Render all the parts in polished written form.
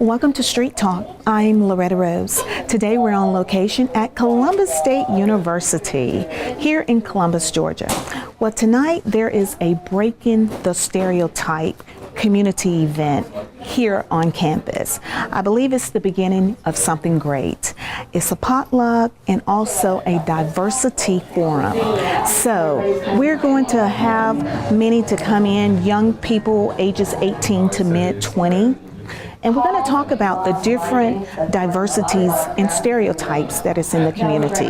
Welcome to Street Talk. I'm Loretta Rose. Today we're on location at Columbus State University here in Columbus, Georgia. Well, tonight there is a Breaking the Stereotype community event here on campus. I believe it's the beginning of something great. It's a potluck and also a diversity forum. So we're going to have many to come in, young people ages 18 to mid 20. And we're going to talk about the different diversities and stereotypes that is in the community.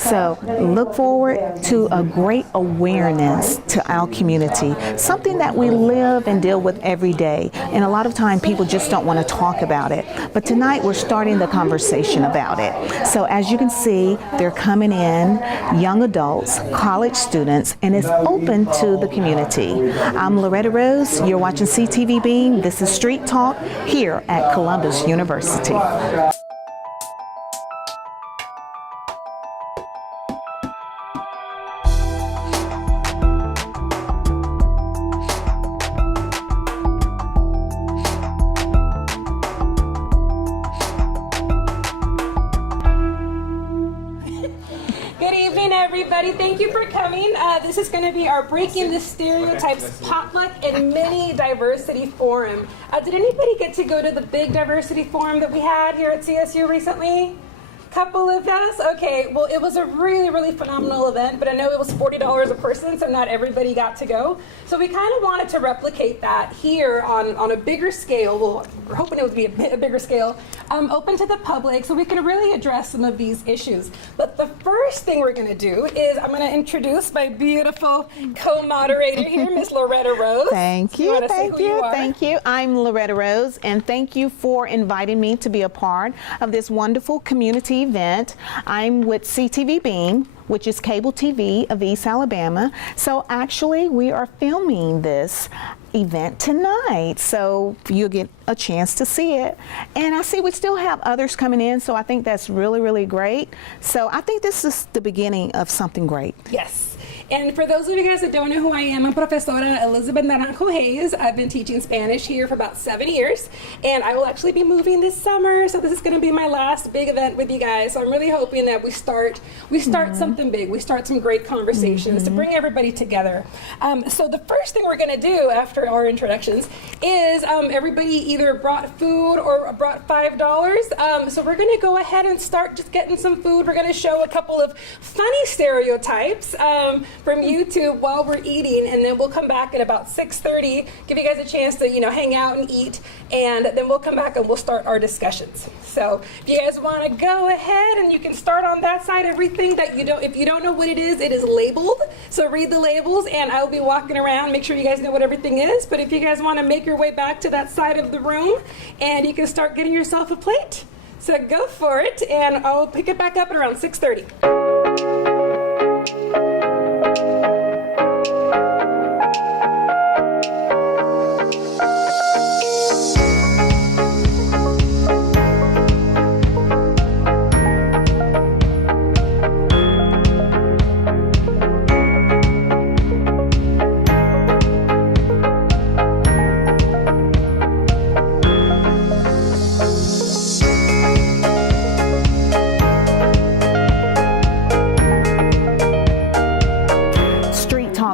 So look forward to a great awareness to our community, something that we live and deal with every day. And a lot of time people just don't want to talk about it. But tonight we're starting the conversation about it. So as you can see, they're coming in, young adults, college students, and it's open to the community. I'm Loretta Rose. You're watching CTV Beam. This is Street Talk here at Columbus University. Good evening, everybody. Thank you for coming. This is going to be our Breaking the Stereotypes potluck and mini diversity forum. Did anybody get to go to the big diversity forum that we had here at CSU recently? Couple of us? Okay, well, it was a really, really phenomenal event, but I know it was $40 a person, so not everybody got to go. So we kind of wanted to replicate that here on a bigger scale. Well, we're hoping it would be a bigger scale, open to the public, so we can really address some of these issues. But the first thing we're going to do is I'm going to introduce my beautiful co-moderator here, Miss Loretta Rose. Thank you, thank you. I'm Loretta Rose, and thank you for inviting me to be a part of this wonderful community event. I'm with CTV Beam, which is cable TV of East Alabama. So actually we are filming this event tonight, so you'll get a chance to see it. And I see we still have others coming in, so I think that's really, really great. So I think this is the beginning of something great. Yes. And for those of you guys that don't know who I am, I'm Profesora Elizabeth Naranjo Hayes. I've been teaching Spanish here for about 7 years, and I will actually be moving this summer, so this is going to be my last big event with you guys. So I'm really hoping that we start something big. We start some great conversations to bring everybody together. So the first thing we're going to do after our introductions is everybody either brought food or brought $5. So we're going to go ahead and start just getting some food. We're going to show a couple of funny stereotypes from YouTube while we're eating, and then we'll come back at about 6:30, give you guys a chance to hang out and eat, and then we'll come back and we'll start our discussions. So if you guys want to go ahead, and you can start on that side. Everything that if you don't know what it is labeled, so read the labels, and I'll be walking around, make sure you guys know what everything is. But if you guys want to make your way back to that side of the room, and you can start getting yourself a plate, so go for it, and I'll pick it back up at around 6:30.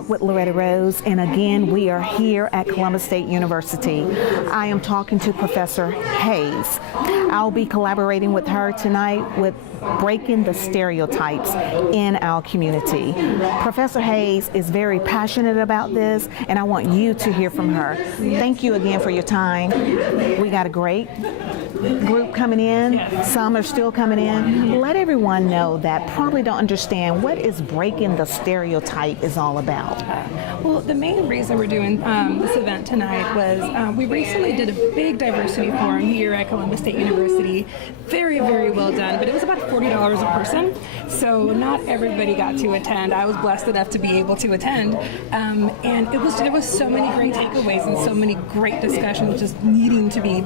With Loretta Rose, and again we are here at Columbus State University. I am talking to Professor Hayes. I'll be collaborating with her tonight with breaking the stereotypes in our community. Professor Hayes is very passionate about this, and I want you to hear from her. Thank you again for your time. We got a great group coming in. Some are still coming in. Let everyone know that probably don't understand what is breaking the stereotype is all about. Well, the main reason we're doing this event tonight was we recently did a big diversity forum here at Columbus State University. Very, very well done, but it was about $40 a person, so not everybody got to attend. I was blessed enough to be able to attend, and there was so many great takeaways and so many great discussions just needing to be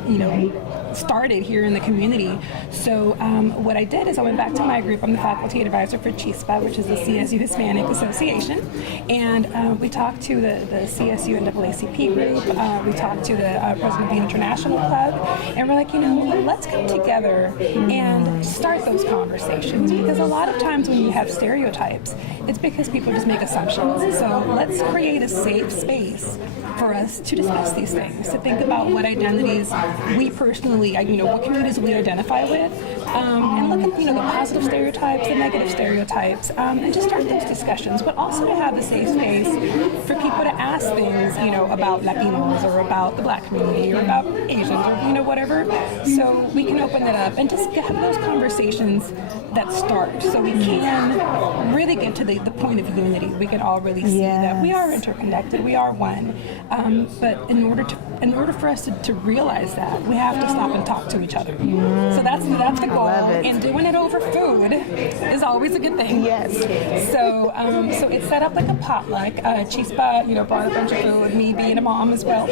started here in the community. So what I did is I went back to my group. I'm the faculty advisor for CHISPA, which is the CSU Hispanic Association, and we talked to the CSU and NAACP group. We talked to the president of the International Club, and we're like, let's come together and start those conversations, because a lot of times when you have stereotypes, it's because people just make assumptions. So let's create a safe space for us to discuss these things, to think about what identities we personally, what communities we identify with, and look at the positive stereotypes, the negative stereotypes, and just start those discussions. But also to have a safe space for people to ask things, about Latinos or about the Black community or about Asians or whatever. So we can open it up and just have those conversations that start, so we can really get to the point of unity. We can all really see that we are interconnected, we are one. But in order for us to realize that, we have to stop and talk to each other. So that's the goal. And doing it over food is always a good thing. Yes. So it's set up like a potluck. Chispa, brought a bunch of food. Me being a mom as well,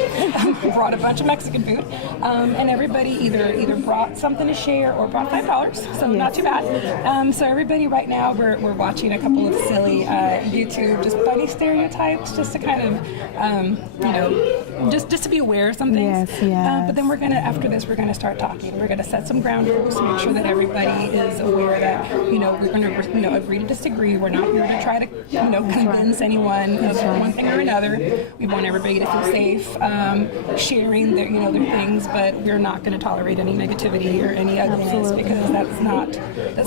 brought a bunch of Mexican food. And everybody either brought something to share or brought $5. So not too bad. So everybody right now, we're watching a couple of silly YouTube, just funny stereotypes, just to kind of, just to be aware of some things. Yes. But then after this, we're gonna start talking. We're gonna set some ground rules to make sure that everybody is aware that, we're gonna, agree to disagree. We're not here to try to, convince anyone of one thing or another. We want everybody to feel safe, sharing their things, but we're not gonna tolerate any negativity or any ugliness, because that's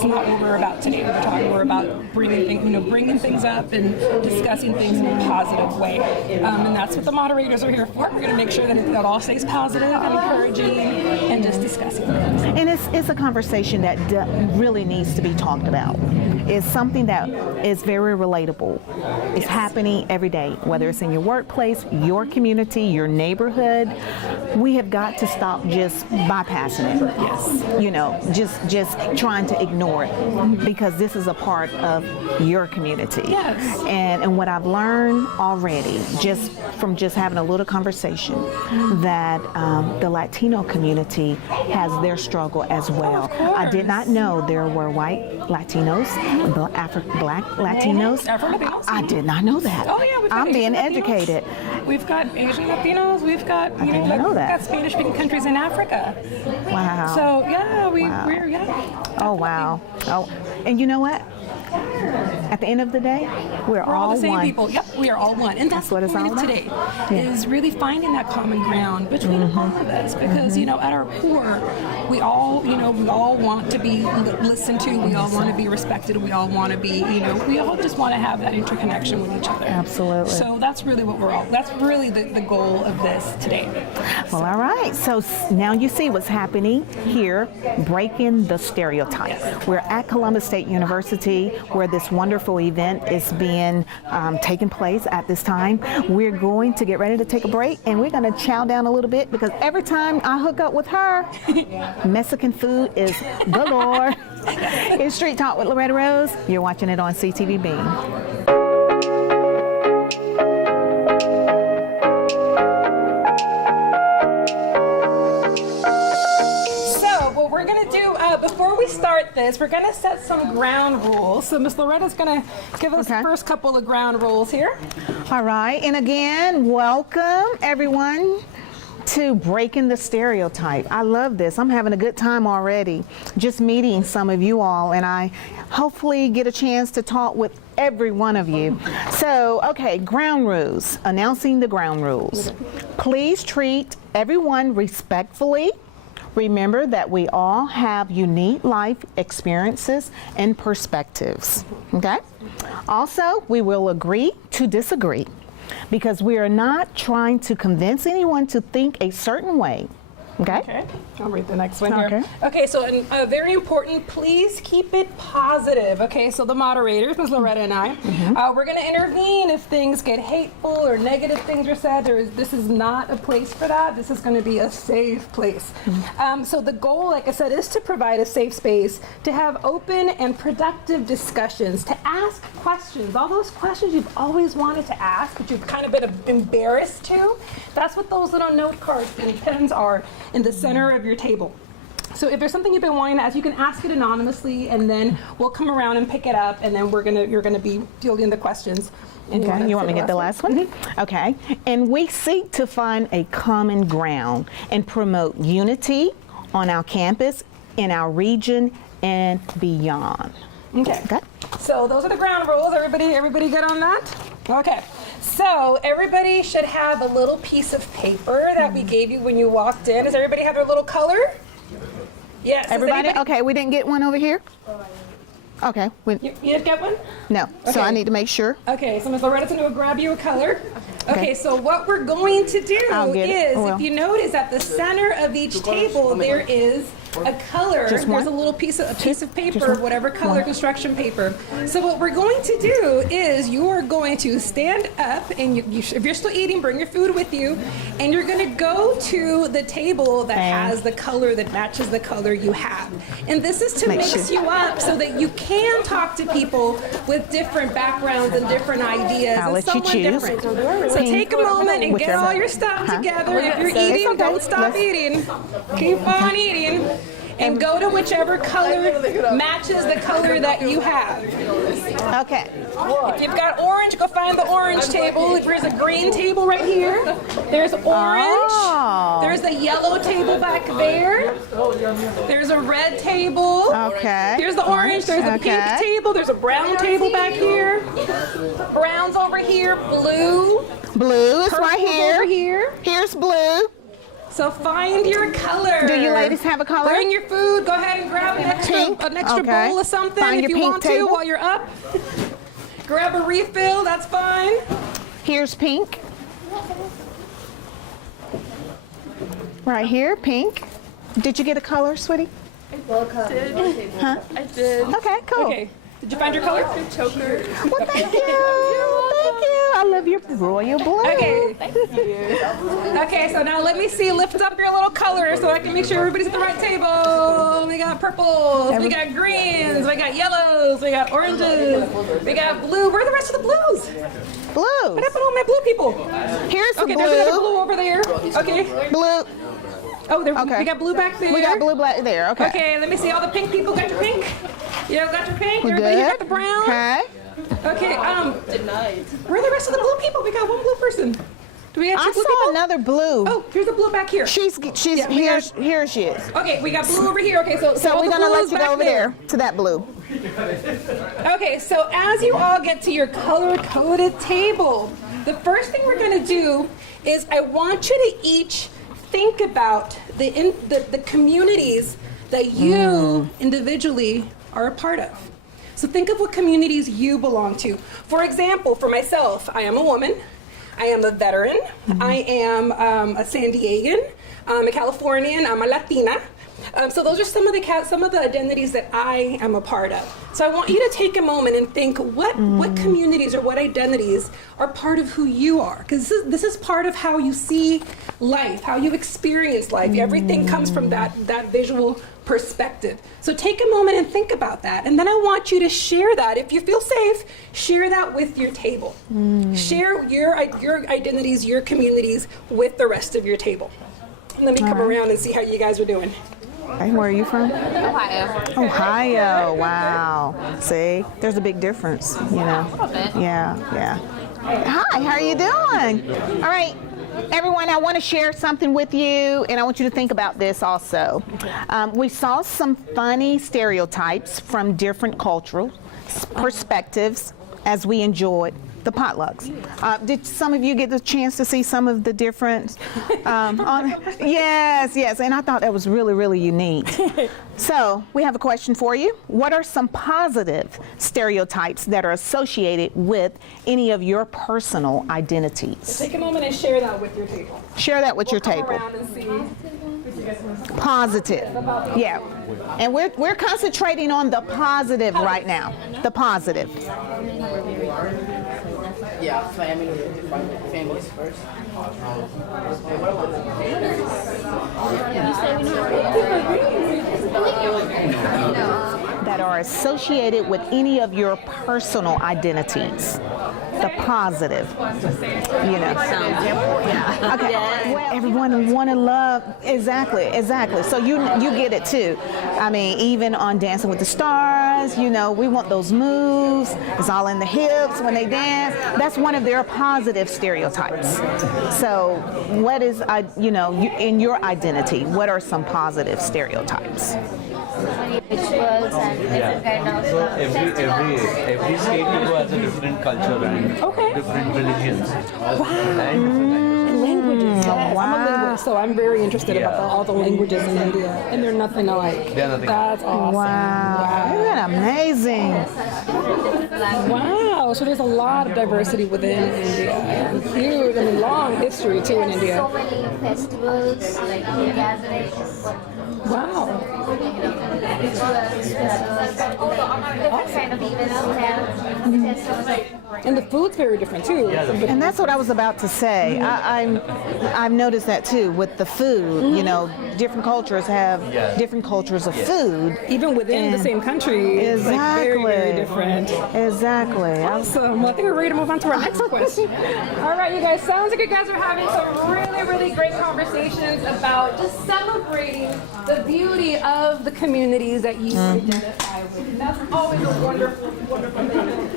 not what we're about today. We're about bringing things up and discussing things in a positive way, and that's what the moderators are here for. We're going to make sure that it all stays positive and encouraging and just discussing things. And it's a conversation that really needs to be talked about. It's something that is very relatable. It's happening every day, whether it's in your workplace, your community, your neighborhood. We have got to stop just bypassing it. Yes. Just trying to ignore it, because this is a part of your community. Yes. And what I've learned already, just from having a little conversation, that the Latino community has their struggle as well. I did not know there were white Latinos, Black Latinos. Afro-Latinos. I did not know that. Oh yeah, I'm being educated. We've got Asian Latinos. We've got I didn't know that. We've got Spanish-speaking countries in Africa. Wow. So yeah, we're Oh wow. Oh, and you know what? At the end of the day, we're all the same one. people. Yep, we are all one, and that's what the it's point all of about. today. Is really finding that common ground between all of us, because at our core, we all want to be listened to. We all want to be respected. We all want to be, we all just want to have that interconnection with each other. Absolutely. So that's really that's really the goal of this today. Well, all right. So now you see what's happening here, breaking the stereotype. We're at Columbus State University, where this wonderful event is being taking place at this time. We're going to get ready to take a break, and we're going to chow down a little bit, because every time I hook up with her, Mexican food is galore. It's Street Talk with Loretta Rose. You're watching it on CTV Beam. Before we start this, we're going to set some ground rules. So Miss Loretta's going to give us the first couple of ground rules here. All right, and again, welcome everyone to Breaking the Stereotype. I love this. I'm having a good time already, just meeting some of you all, and I hopefully get a chance to talk with every one of you. So, okay, ground rules, announcing the ground rules. Please treat everyone respectfully. Remember that we all have unique life experiences and perspectives, okay? Also, we will agree to disagree, because we are not trying to convince anyone to think a certain way, okay? I'll read the next one Okay. here. Okay, so very important, please keep it positive. Okay, so the moderators, Ms. Loretta and I, we're going to intervene if things get hateful or negative things are said. This is not a place for that. This is going to be a safe place. So the goal, like I said, is to provide a safe space to have open and productive discussions, to ask questions, all those questions you've always wanted to ask, but you've kind of been embarrassed to. That's what those little note cards and pens are in the center of your table. So if there's something you've been wanting to ask, you can ask it anonymously, and then we'll come around and pick it up, and then you're gonna be fielding the questions. Okay, you want me to get the last one? Okay. And we seek to find a common ground and promote unity on our campus, in our region, and beyond. Okay. Okay. So those are the ground rules. Everybody good on that? Okay. So everybody should have a little piece of paper that we gave you when you walked in. Does everybody have their little color? Yes. Everybody? Okay, we didn't get one over here? Okay. You didn't get one? No. So Okay. I need to make sure. Okay, so Ms. Loretta's going to grab you a color. Okay, so what we're going to do I'll get it. is, Oh, well. if you notice at the center of each table, there is a color. Just one? There's a little piece of paper, one? whatever color, construction paper. So what we're going to do is you are going to stand up, and if you're still eating, bring your food with you, and you're going to go to the table that has the color that matches the color you have. And this is to mix you up so that you can talk to people with different backgrounds and different ideas. I'll and let you someone choose. different. So take a moment and get Whichever. all your stuff together. If you're It's eating, okay. don't stop eating. Keep on eating. And go to whichever color matches the color that you have. Okay. If you've got orange, go find the orange table. If there's a green table right here, there's orange. Oh. There's a yellow table back there. There's a red table. Okay. Here's the orange. There's a pink table. There's a brown table back here. Brown's over here. Blue. Blue is Purple's right here. over here. Here's blue. So find your color. Do you ladies have a color? Bring your food. Go ahead and grab Pink. an extra Okay. bowl of something Find if your you pink want table. to while you're up. Grab a refill. That's fine. Here's pink. Right here, pink. Did you get a color, sweetie? Huh? I did. Okay, cool. Okay. Did you find your color? Choker. Well, thank you. Thank you. I love your royal blue. Okay. Okay, so now let me see. Lift up your little color so I can make sure everybody's at the right table. We got purples, we got greens, we got yellows, we got oranges, we got blue. Where are the rest of the blues? Blue. What happened to all my blue people? Here's the Okay, there's another blue. blue over there. Okay. Blue. Oh, there, Okay. we got blue back there. We got blue black there. Okay. Okay, let me see. All the pink people got your pink? You got your pink? We're Everybody good. got the brown? Okay. Okay, Denied. where are the rest of the blue people? We got one blue person. Do we have two I blue saw people? another blue. Oh, here's the blue back here. She's Yeah, we here she is. Okay, we got blue over here. Okay, so So all we're the gonna let blues you back go over there to that blue. Okay, so as you all get to your color-coded table, the first thing we're gonna do is I want you to each think about the communities that you individually are a part of. So think of what communities you belong to. For example, for myself, I am a woman. I am a veteran. I am a San Diegan. I'm a Californian. I'm a Latina. So those are some of the identities that I am a part of. So I want you to take a moment and think what communities or what identities are part of who you are, because this is part of how you see life, how you experience life. Everything comes from that visual perspective. So take a moment and think about that, and then I want you to share that. If you feel safe, share that with your table. Share your identities, your communities with the rest of your table. Let me come around and see how you guys are doing. Okay, where are you from? Ohio. Ohio. Wow. See, there's a big difference, you know. A little bit. Yeah. Hi, how are you doing? All right, everyone, I want to share something with you, and I want you to think about this also. We saw some funny stereotypes from different cultural perspectives as we enjoyed the potlucks. Did some of you get the chance to see some of the different? Yes, and I thought that was really, really unique. So we have a question for you. What are some positive stereotypes that are associated with any of your personal identities? Take a moment and share that with your table. Share that with your Come table. around and see. Positive. Yeah. And we're concentrating on the positive right now. The positive. Yeah, families first. That are associated with any of your personal identities. the positive, you know. Okay. Well, everyone want to love, exactly. So you get it too. I mean, even on Dancing with the Stars, you know, we want those moves. It's all in the hips when they dance. That's one of their positive stereotypes. So what is, in your identity, what are some positive stereotypes? Rituals and different kind of Every state you go has a different culture and different religions. Languages, yes. Wow. I'm a linguist, so I'm very interested about all the languages in India, and they're nothing alike. That's awesome. Wow. Isn't that amazing? Wow, so there's a lot of diversity within India. Huge, I mean, long history too in India. so many festivals, like gatherings. Wow. Rituals, festivals, different kind of events we have. Festivals. And the food's very different too. And that's what I was about to say. I've noticed that too with the food. You know, different cultures have different cultures of food. Even within the same country, it's like very, very different. Exactly. Awesome. Well, I think we're ready to move on to our next question. All right, you guys. Sounds like you guys are having some really, really great conversations about just celebrating the beauty of the communities that you identify with. And that's always a wonderful, wonderful thing.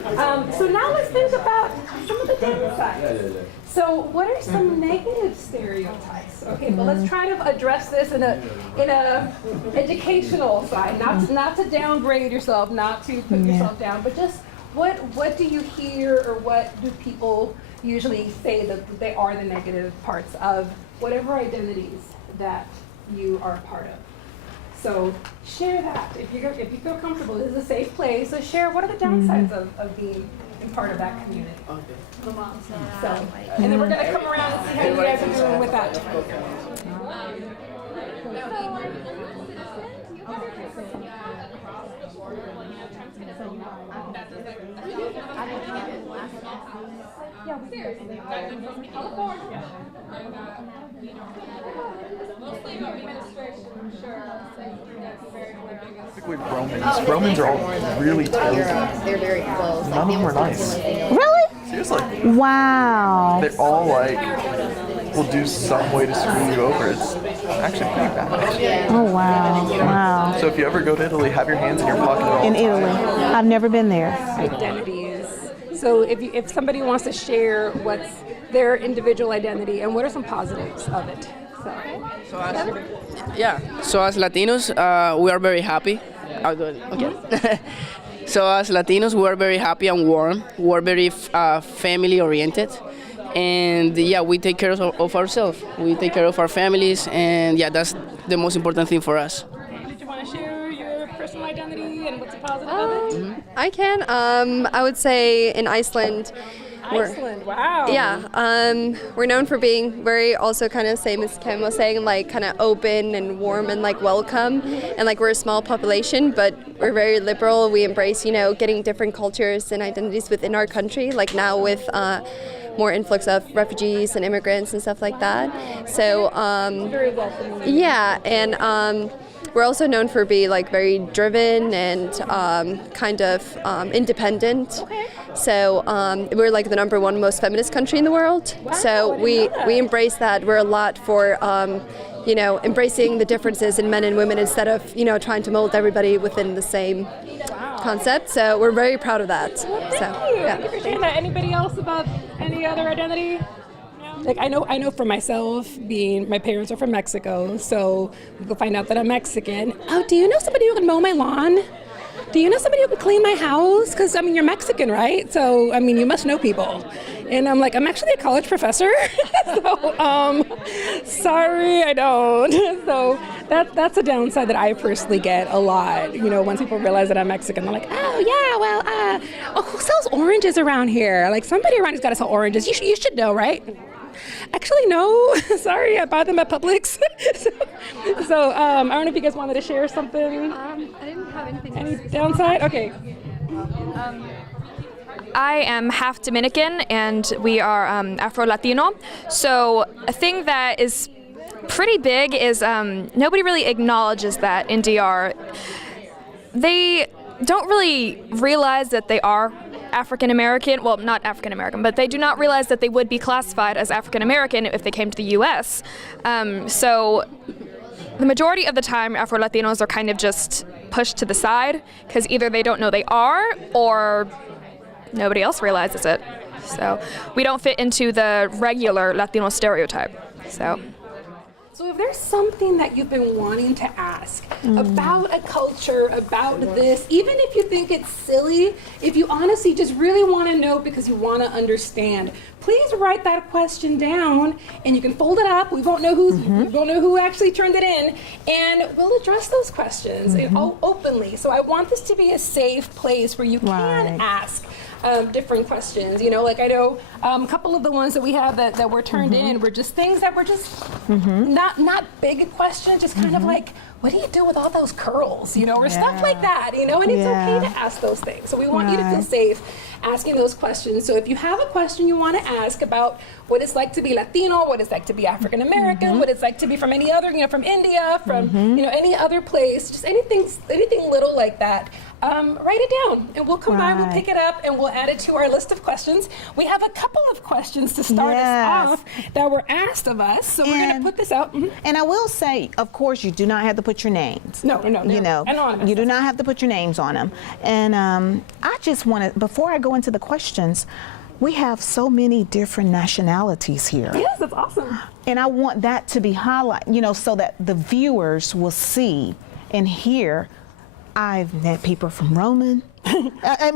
So now let's think about some of the downsides. So what are some negative stereotypes? Okay, but let's try to address this in a educational side, not to downgrade yourself, not to put yourself down, but just what do you hear, or what do people usually say that they are the negative parts of whatever identities that you are a part of? So share that. If you feel comfortable, this is a safe place. So share what are the downsides of being part of that community. So, and then we're going to come around and see how you guys are doing with that. Yeah, we do. California. Mostly administration, I'm sure. Typically Romans. Romans are all really talented. They're very close. None of them are nice. Really? Seriously. Wow. They're all like, will do some way to screw you over. It's actually pretty bad. Oh, wow. Wow. So if you ever go to Italy, have your hands in your pocket all In the time. Italy. I've never been there. Identities. So if somebody wants to share what's their individual identity and what are some positives of it. So as Latinos, we are very happy. I'll do it. Okay. So as Latinos, we are very happy and warm. We're very family oriented. And we take care of ourselves. We take care of our families, and that's the most important thing for us. Did you want to share your personal identity and what's a positive of it? I can. I would say in Iceland. Iceland, wow. Yeah, we're known for being very, also kind of same as Kim was saying, like kind of open and warm and like welcome, and like we're a small population, but we're very liberal. We embrace, getting different cultures and identities within our country, like now with more influx of refugees and immigrants and stuff like that. So Very welcoming. yeah, and we're also known for being like very driven and kind of independent. Okay. So we're like the #1 most feminist country in the world. Wow, So I didn't we know that. we embrace that. We're a lot for embracing the differences in men and women instead of trying to mold everybody within the same concept. So we're very proud of that. Thank you. Thank you for sharing that. Anybody else about any other identity? Like I know for myself, my parents are from Mexico, so we can find out that I'm Mexican. Oh, do you know somebody who can mow my lawn? Do you know somebody who can clean my house? Because you're Mexican, right? So you must know people. And I'm like, I'm actually a college professor. So sorry, I don't. So that's a downside that I personally get a lot. Once people realize that I'm Mexican, they're like, oh yeah, well, who sells oranges around here? Like somebody around here's got to sell oranges. You should know, right? Actually, no. Sorry, I buy them at Publix. so I don't know if you guys wanted to share something. I didn't have anything. Any downside? Okay. I am half Dominican and we are Afro-Latino. So a thing that is pretty big is nobody really acknowledges that in DR. They don't really realize that they are African American, well, not African American, but they do not realize that they would be classified as African American if they came to the U.S. So the majority of the time, Afro-Latinos are kind of just pushed to the side because either they don't know they are or nobody else realizes it. So we don't fit into the regular Latino stereotype. So if there's something that you've been wanting to ask about a culture, about this, even if you think it's silly, if you honestly just really want to know because you want to understand, please write that question down and you can fold it up. We won't know who actually turned it in, and we'll address those questions openly. So I want this to be a safe place where you can ask different questions. You know, like I know a couple of the ones that we have that were turned in were just things that were just not big questions, just kind of like, what do you do with all those curls, you know, or stuff like that, you know, and it's okay to ask those things. So we want you to feel safe asking those questions. So if you have a question you want to ask about what it's like to be Latino, what it's like to be African American, what it's like to be from any other, you know, from India, from you know, any other place, just anything little like that, write it down and we'll come by, we'll pick it up and we'll add it to our list of questions. We have a couple of questions to start us off that were asked of us, so we're going to put this out. And I will say, of course, you do not have to put your names. No. You know, Anonymous. you do not have to put your names on them. And I just want to, before I go into the questions, we have so many different nationalities here. Yes, that's awesome. And I want that to be highlighted, you know, so that the viewers will see and hear. I've met people from Roman.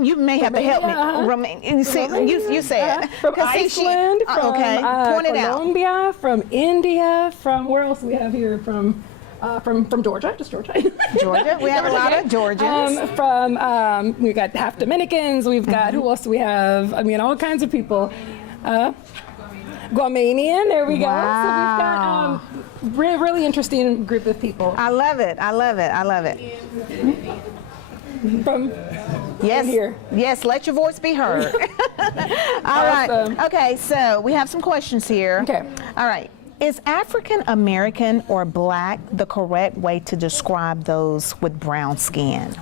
You may have to help me. Roman. You say it. From Iceland, from point it out. Colombia, from India, from where else do we have here? From Georgia, just Georgia. Georgia, we have a lot of Georgians. We got half Dominicans. We've got who else do we have? I mean, all kinds of people. Guamanian, there we go. Wow. So we've got really interesting group of people. I love it. From here. Yes, let your voice be heard. All right. Okay, so we have some questions here. Okay. All right. Is African American or Black the correct way to describe those with brown skin?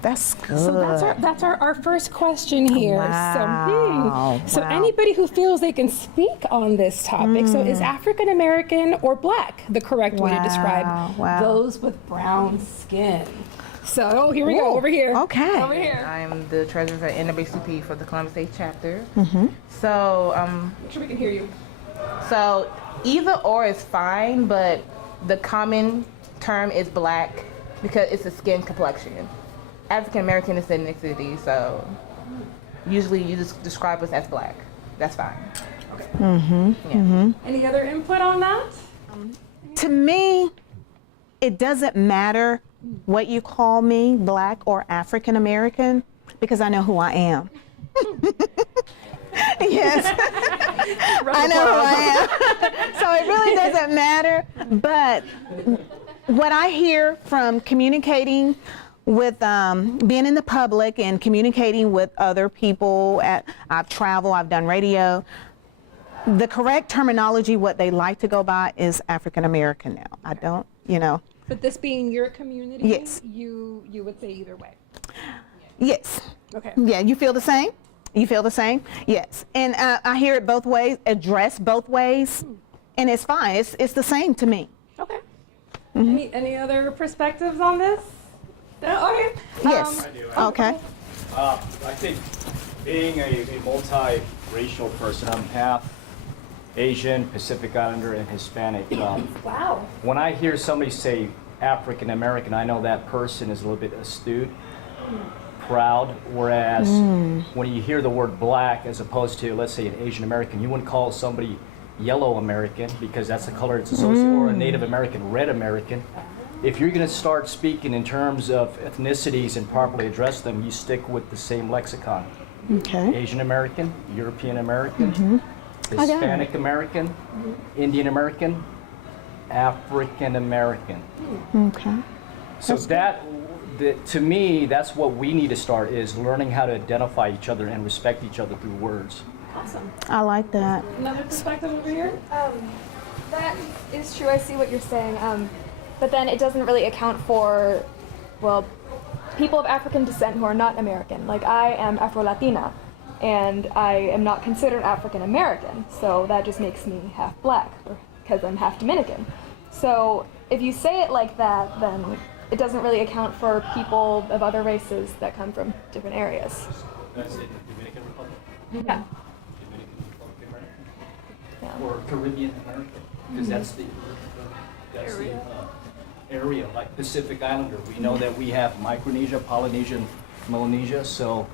That's good. So that's our first question here. Wow. So anybody who feels they can speak on this topic, so is African American or Black the correct way to describe those with brown skin? So here we go, over here. Okay. Over here. I'm the treasurer at NAACP for the Columbus State chapter. So Make sure we can hear you. so either or is fine, but the common term is Black because it's a skin complexion. African American is ethnicity, so usually you just describe us as Black. That's fine. Any other input on that? To me, it doesn't matter what you call me, Black or African American, because I know who I am. Yes, I know who I am. So it really doesn't matter. But what I hear from communicating with being in the public and communicating with other people, I've traveled, I've done radio, the correct terminology, what they like to go by is African American now. I don't, you know. But this being your community, Yes. you would say either way. Yes. Okay. Yeah, you feel the same? You feel the same? Yes. And I hear it both ways, addressed both ways, and it's fine. It's the same to me. Okay. Any other perspectives on this? No? Okay. Yes. Okay. I think being a multi-racial person, I'm half Asian, Pacific Islander, and Hispanic. Wow. When I hear somebody say African American, I know that person is a little bit astute, proud, whereas when you hear the word Black as opposed to, let's say, an Asian American, you wouldn't call somebody Yellow American because that's the color it's associated, or a Native American, Red American. If you're going to start speaking in terms of ethnicities and properly address them, you stick with the same lexicon. Okay. Asian American, European American, Hispanic American, Indian American, African American. Okay. So to me, that's what we need to start, is learning how to identify each other and respect each other through words. Awesome. I like that. Another perspective over here? That is true. I see what you're saying. But then it doesn't really account for, well, people of African descent who are not American. Like I am Afro-Latina, and I am not considered African American, so that just makes me half black because I'm half Dominican. So if you say it like that, then it doesn't really account for people of other races that come from different areas. That's it, Dominican Republic? Yeah. Dominican Republic American? Yeah. Or Caribbean American? Because that's the area, like Pacific Islander. We know that we have Micronesia, Polynesia, and Melanesia, so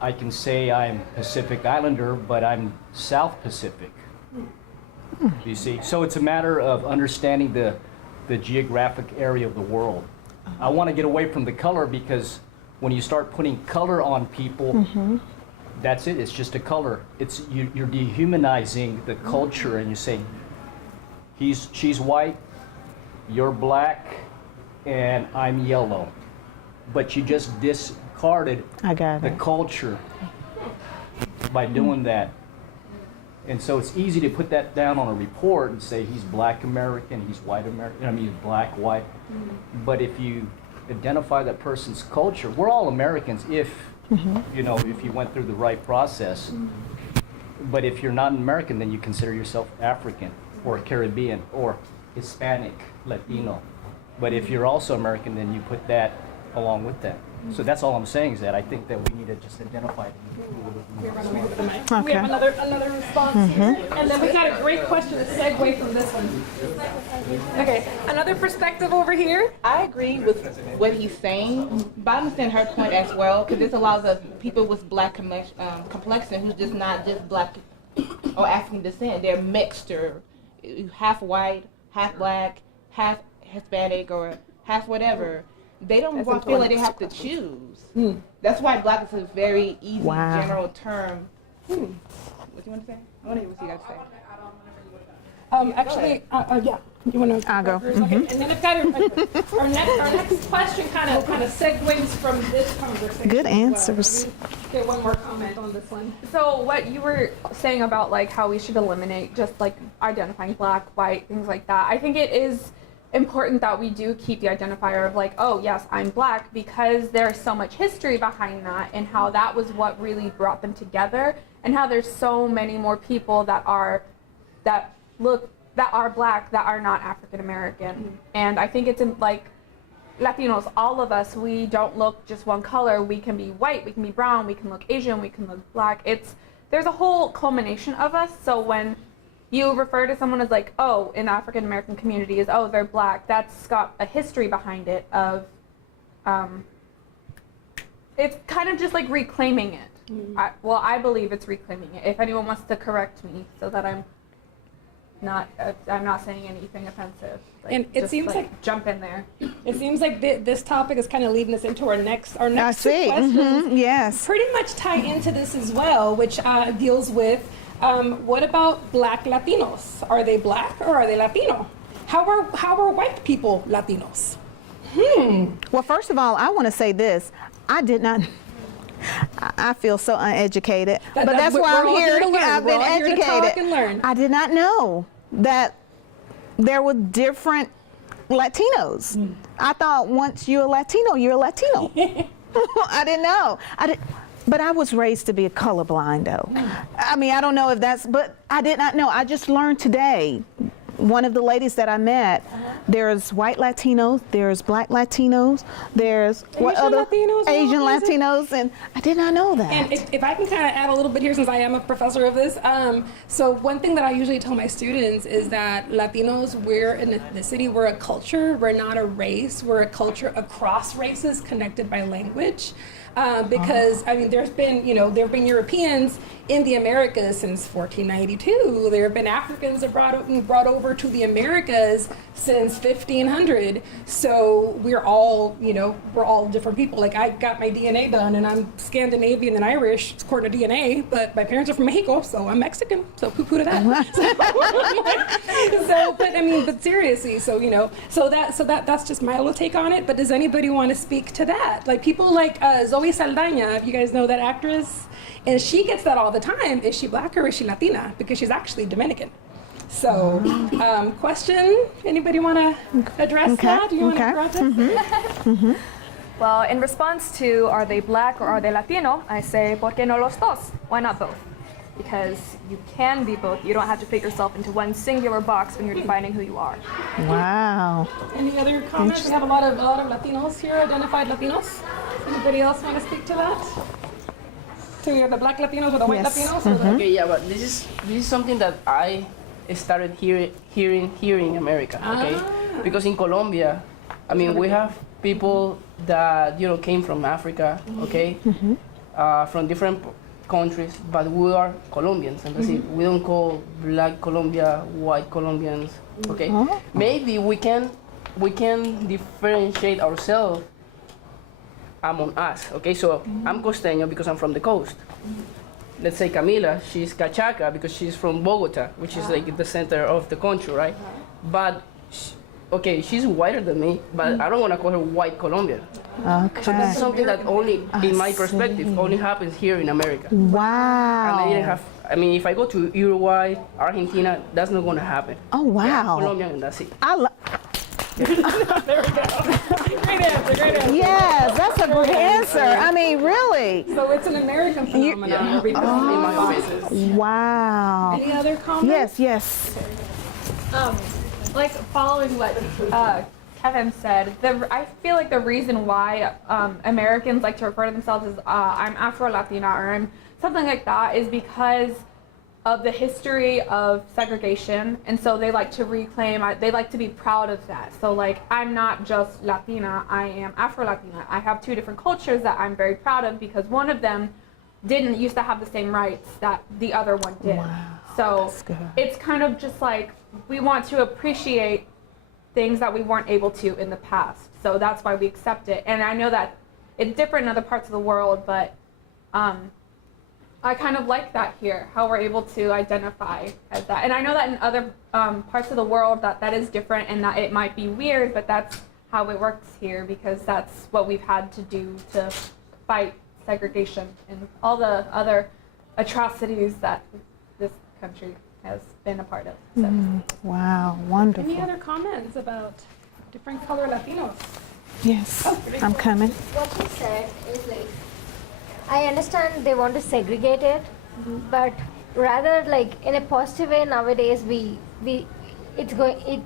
I can say I'm Pacific Islander, but I'm South Pacific. You see? So it's a matter of understanding the geographic area of the world. I want to get away from the color because when you start putting color on people, that's it. It's just a color. You're dehumanizing the culture, and you say, she's white, you're black, and I'm yellow. But you just discarded the culture by doing that. And so it's easy to put that down on a report and say he's black American, he's white American, I mean he's black, white. But if you identify that person's culture, we're all Americans if, you know, if you went through the right process. But if you're not an American, then you consider yourself African or Caribbean or Hispanic, Latino. But if you're also American, then you put that along with that. So that's all I'm saying is that I think that we need to just identify it. We have another response here, and then we got a great question to segue from this one. Okay, another perspective over here. I agree with what he's saying, but I understand her point as well, because this allows us people with black complexion who's just not just black or African descent. They're mixed, or half white, half black, half Hispanic, or half whatever. They don't feel like they have to choose. That's why black is a very easy general term. What do you want to say? I want to hear what you got to say. Actually, yeah. You want to? I'll go. Okay. And then I've got our next question kind of segues from this conversation. Good answers. Get one more comment on this one. So what you were saying about like how we should eliminate just like identifying black, white, things like that. I think it is important that we do keep the identifier of like, oh yes, I'm black, because there's so much history behind that and how that was what really brought them together, and how there's so many more people that are black that are not African American. And I think it's like Latinos, all of us, we don't look just one color. We can be white, we can be brown, we can look Asian, we can look black. There's a whole culmination of us. So when you refer to someone as like, oh, in the African American community is, oh, they're black, that's got a history behind it of, it's kind of just like reclaiming it. I believe it's reclaiming it. If anyone wants to correct me so that I'm not saying anything offensive. Like, and it seems like jump in there. It seems like this topic is kind of leading us into our next two questions. Yes. Pretty much tie into this as well, which deals with what about black Latinos? Are they black or are they Latino? How are white people Latinos? Well, first of all, I want to say this. I feel so uneducated, but that's why I'm here. I've been educated. To talk and learn. I did not know that there were different Latinos. I thought once you're a Latino, you're a Latino. I didn't know. But I was raised to be a colorblind, though. I mean, I don't know if but I did not know. I just learned today. One of the ladies that I met, there's white Latinos, there's black Latinos, there's Asian Latinos, and I did not know that. And if I can kind of add a little bit here, since I am a professor of this, so one thing that I usually tell my students is that Latinos, we're an ethnicity, we're a culture, we're not a race, we're a culture across races connected by language. Because I mean, there have been Europeans in the Americas since 1492. There have been Africans that brought over to the Americas since 1500. So we're all different people. Like I got my DNA done, and I'm Scandinavian and Irish according to DNA, but my parents are from Mexico, so I'm Mexican. So poo-poo to that. But seriously, that's just my little take on it. But does anybody want to speak to that? Like people like Zoe Saldaña, if you guys know that actress, and she gets that all the time. Is she black or is she Latina? Because she's actually Dominican. So, question? Anybody want to address that? Do you want to address it? Well, in response to are they black or are they Latino, I say, ¿por qué no los dos? Why not both? Because you can be both. You don't have to fit yourself into one singular box when you're defining who you are. Wow. Any other comments? We have a lot of Latinos here, identified Latinos. Anybody else want to speak to that? So you're the black Latinos or the white Yes. Latinos? Or the... Okay, yeah, but this is something that I started hearing here in America. Okay, because in Colombia, I mean, we have people that came from Africa. Okay, from different countries, but we are Colombians, and that's it. We don't call black Colombia white Colombians. Okay, maybe we can differentiate ourselves among us. Okay, so I'm costeño because I'm from the coast. Let's say Camila, she's Cachaca because she's from Bogota, which is like the center of the country, right? But she's whiter than me, but I don't want to call her white Colombian. Okay. So this is something that only, in my perspective, only happens here in America. Wow. And I didn't have. I mean, if I go to Uruguay, Argentina, that's not going to happen. Oh, wow. Yeah, Colombian, and that's it. There we go. Great answer. Yes, that's a great answer. I mean, really. So it's an American phenomenon. In my opinion. Wow. Any other comments? Yes. Like following what Kevin said, I feel like the reason why Americans like to refer to themselves as I'm Afro-Latina or I'm something like that is because of the history of segregation, and so they like to reclaim, they like to be proud of that. So like, I'm not just Latina, I am Afro-Latina. I have two different cultures that I'm very proud of because one of them didn't used to have the same rights that the other one did. Wow, so that's good. It's kind of just like, we want to appreciate things that we weren't able to in the past. So that's why we accept it. And I know that it's different in other parts of the world, but I kind of like that here, how we're able to identify as that. And I know that in other parts of the world that is different and that it might be weird, but that's how it works here because that's what we've had to do to fight segregation and all the other atrocities that this country has been a part of. So. Wow, wonderful. Any other comments about different color Latinos? Yes, I'm coming. What you said is like, I understand they want to segregate it, but rather like in a positive way nowadays it's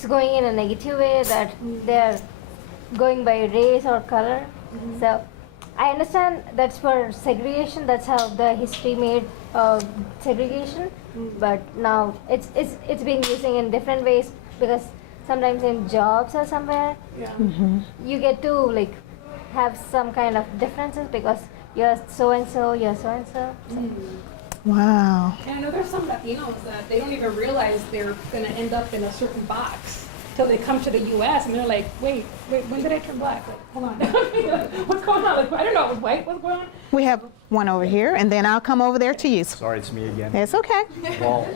going in a negative way that they're going by race or color. So I understand that's for segregation, that's how the history made segregation, but now it's being using in different ways because sometimes in jobs or somewhere you get to like have some kind of differences because you're so and so, you're so and so. Wow. And I know there's some Latinos that they don't even realize they're going to end up in a certain box till they come to the U.S. and they're like, wait, when did I turn black? Like, hold on. What's going on? Like, I don't know, I was white, what's going on? We have one over here, and then I'll come over there to you. Sorry, it's me again. It's okay. Well,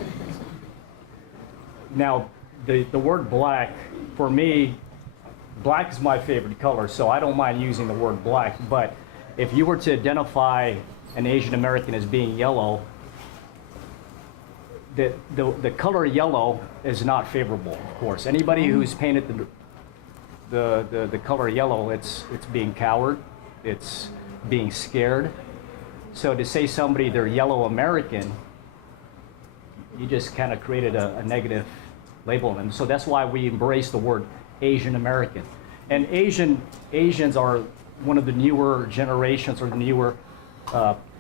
now the word black, for me, black is my favorite color, so I don't mind using the word black, but if you were to identify an Asian American as being yellow, the color yellow is not favorable, of course. Anybody who's painted the color yellow, it's being coward, it's being scared. So to say somebody they're yellow American, you just kind of created a negative label on them. So that's why we embrace the word Asian American. And Asians are one of the newer generations or the newer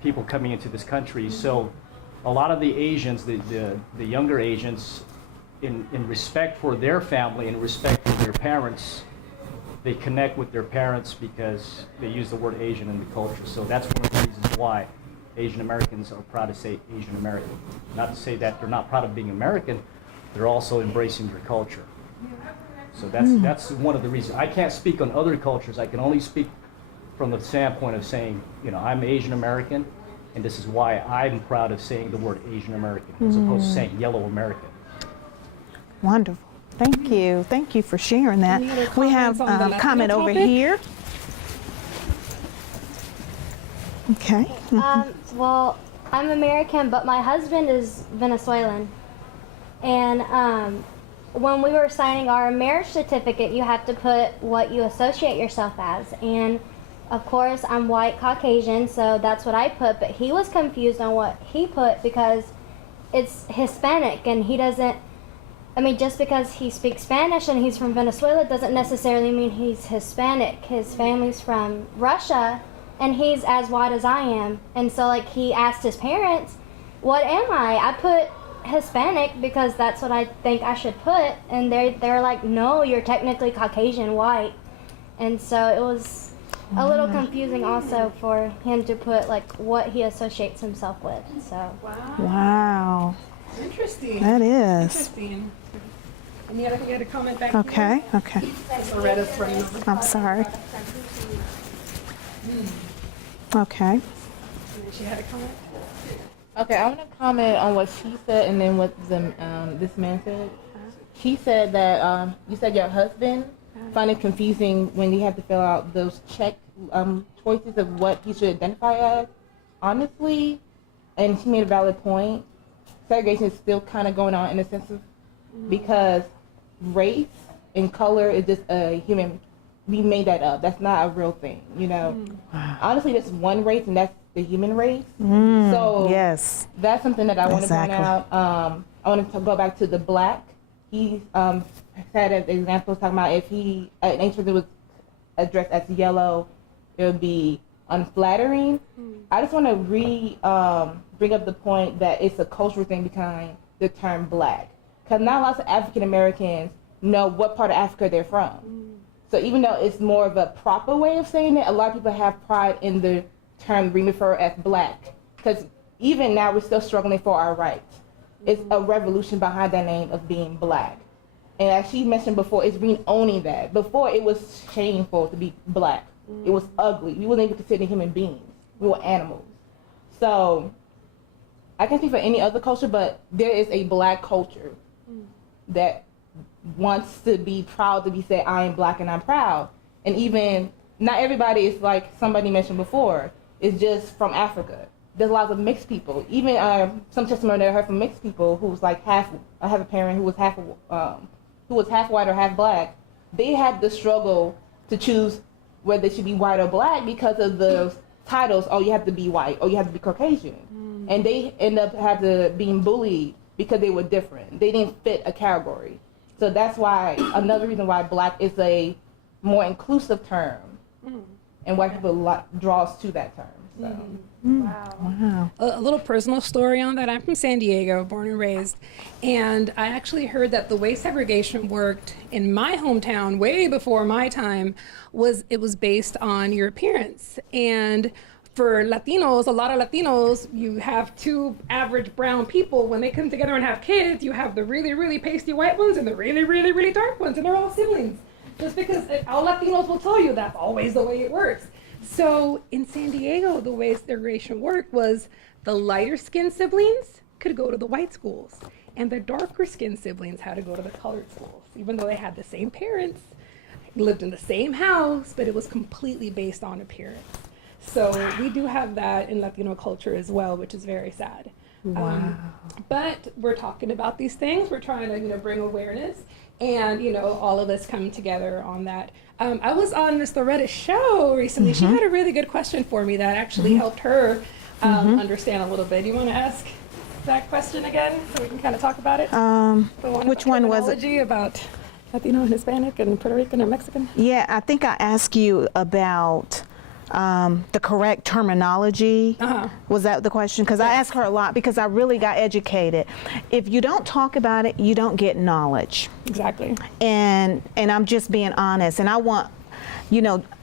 people coming into this country. So a lot of the Asians, the younger Asians, in respect for their family and respect for their parents, they connect with their parents because they use the word Asian in the culture. So that's one of the reasons why Asian Americans are proud to say Asian American. Not to say that they're not proud of being American, they're also embracing their culture. So that's one of the reasons. I can't speak on other cultures. I can only speak from the standpoint of saying, I'm Asian American, and this is why I'm proud of saying the word Asian American as opposed to saying yellow American. Wonderful. Thank you. Thank you for sharing that. Any other We have comments on the a Latino comment over topic? here. Okay. Well, I'm American, but my husband is Venezuelan. And when we were signing our marriage certificate, you had to put what you associate yourself as. And of course, I'm white Caucasian, so that's what I put, but he was confused on what he put because it's Hispanic, and he doesn't, I mean, just because he speaks Spanish and he's from Venezuela doesn't necessarily mean he's Hispanic. His family's from Russia, and he's as white as I am. And so, like, he asked his parents, what am I? I put Hispanic because that's what I think I should put. And they're like, no, you're technically Caucasian white. And so it was a little confusing also for him to put, like, what he associates himself with. So. Wow. Interesting. That is. Interesting. Any other comment back Okay, here? okay. Loretta's running over. I'm sorry. Okay. She had a comment. Okay, I want to comment on what she said and then what this man said. She said that you said your husband found it confusing when he had to fill out those check choices of what he should identify as. Honestly, and she made a valid point, segregation is still kind of going on in a sense of because race and color is just a human. We made that up. That's not a real thing, you know. Honestly, there's one race, and that's the human race. So yes, that's something that I want to Exactly. point out. I want to go back to the black. He said an example talking about if he an ancient was addressed as yellow, it would be unflattering. I just want to bring up the point that it's a cultural thing behind the term black, because not lots of African Americans know what part of Africa they're from. So even though it's more of a proper way of saying it, a lot of people have pride in the term we refer as black, because even now we're still struggling for our rights. It's a revolution behind that name of being black. And as she mentioned before, it's owning that. Before it was shameful to be black. It was ugly. We weren't even considered human beings. We were animals. So I can't speak for any other culture, but there is a black culture that wants to be proud to be said, I am black and I'm proud. And even, not everybody is like somebody mentioned before, is just from Africa. There's a lot of mixed people. Even some testimony that I heard from mixed people who's like half, I have a parent who was half white or half black. They had the struggle to choose whether they should be white or black because of the titles, oh, you have to be white, or you have to be Caucasian. And they end up being bullied because they were different. They didn't fit a category. So that's why, another reason why black is a more inclusive term, and why people draws to that term. So. Wow. A little personal story on that. I'm from San Diego, born and raised, and I actually heard that the way segregation worked in my hometown way before my time was based on your appearance. And for Latinos, a lot of Latinos, you have two average brown people. When they come together and have kids, you have the really, really pasty white ones and the really, really, really dark ones, and they're all siblings. Just because all Latinos will tell you that's always the way it works. So in San Diego, the way segregation worked was the lighter skinned siblings could go to the white schools, and the darker skinned siblings had to go to the colored schools, even though they had the same parents, lived in the same house, but it was completely based on appearance. So we do have that in Latino culture as well, which is very sad. Wow. But we're talking about these things. We're trying to, bring awareness, and all of us come together on that. I was on Miss Loretta's show recently. She had a really good question for me that actually helped her understand a little bit. Do you want to ask that question again so we can kind of talk about it? Which one was it? About Latino and Hispanic and Puerto Rican and Mexican. Yeah, I think I asked you about the correct terminology. Was that the question? Because I asked her a lot because I really got educated. If you don't talk about it, you don't get knowledge. Exactly. And I'm just being honest. And I want,